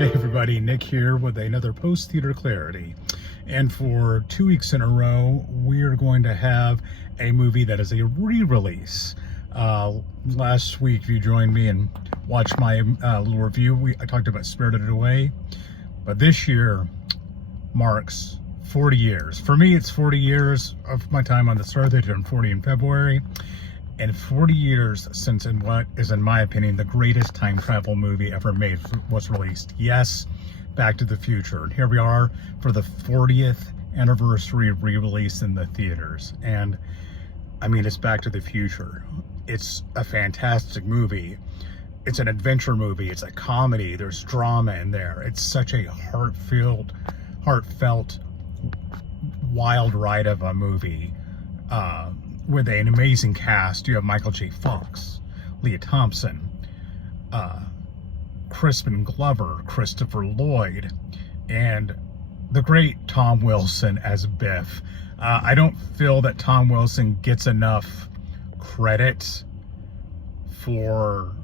Hey everybody, Nick here with another post-theater clarity. And for 2 weeks in a row, we are going to have a movie that is a re-release. Last week, if you joined me and watched my little review, I talked about Spirited Away. But this year marks 40 years. For me, it's 40 years of my time on the Star. They turned 40 in February. And 40 years since in what is, in my opinion, the greatest time travel movie ever made was released. Yes, Back to the Future. And here we are for the 40th anniversary re-release in the theaters. And I mean, it's Back to the Future. It's a fantastic movie. It's an adventure movie. It's a comedy. There's drama in there. It's such a heartfelt, wild ride of a movie. With an amazing cast. You have Michael J. Fox, Leah Thompson, Crispin Glover, Christopher Lloyd, and the great Tom Wilson as Biff. I don't feel that Tom Wilson gets enough credit for...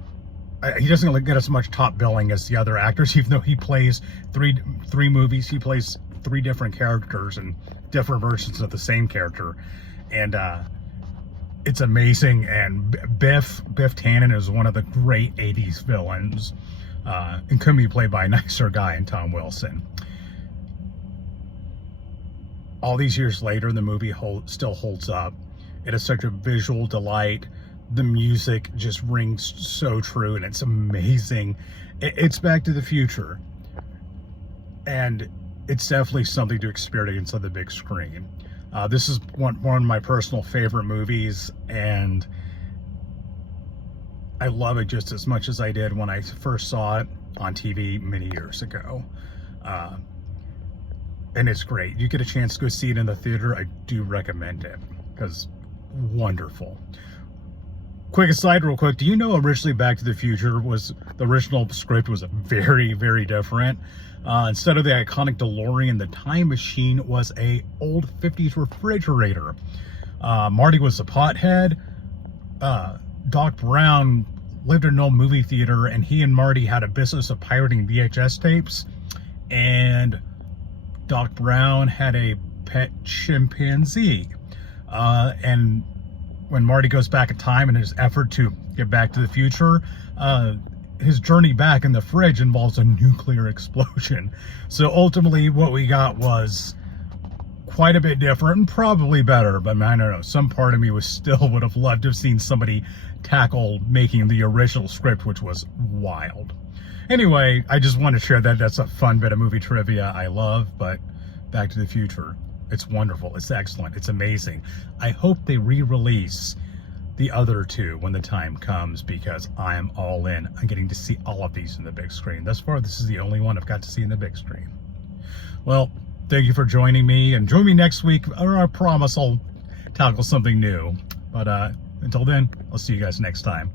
he doesn't get as much top billing as the other actors, even though he plays three movies. He plays 3 different characters and different versions of the same character. And it's amazing. And Biff Tannen is one of the great 80s villains, and couldn't be played by a nicer guy in Tom Wilson. All these years later, the movie still holds up. It is such a visual delight. The music just rings so true, and it's amazing. It's Back to the Future, and it's definitely something to experience on the big screen. This is one of my personal favorite movies, and I love it just as much as I did when I first saw it on TV many years ago. And it's great. You get a chance to go see it in the theater, I do recommend it, because wonderful. Quick aside real quick, do you know originally Back to the Future the original script was very, very different? Instead of the iconic DeLorean, the time machine was a old 50s refrigerator. Marty was a pothead. Doc Brown lived in an old movie theater, and he and Marty had a business of pirating VHS tapes. And Doc Brown had a pet chimpanzee. And when Marty goes back in time in his effort to get back to the future, his journey back in the fridge involves a nuclear explosion. So ultimately what we got was quite a bit different and probably better, but I don't know, some part of me would have loved to have seen somebody tackle making the original script, which was wild. Anyway, I just want to share that. That's a fun bit of movie trivia I love. But Back to the Future, it's wonderful, it's excellent, it's amazing. I hope they re-release the other 2 when the time comes, because I am all in on getting to see all of these in the big screen. Thus far, this is the only one I've got to see in the big screen. Well, thank you for joining me, and join me next week, or I promise I'll tackle something new. But until then, I'll see you guys next time.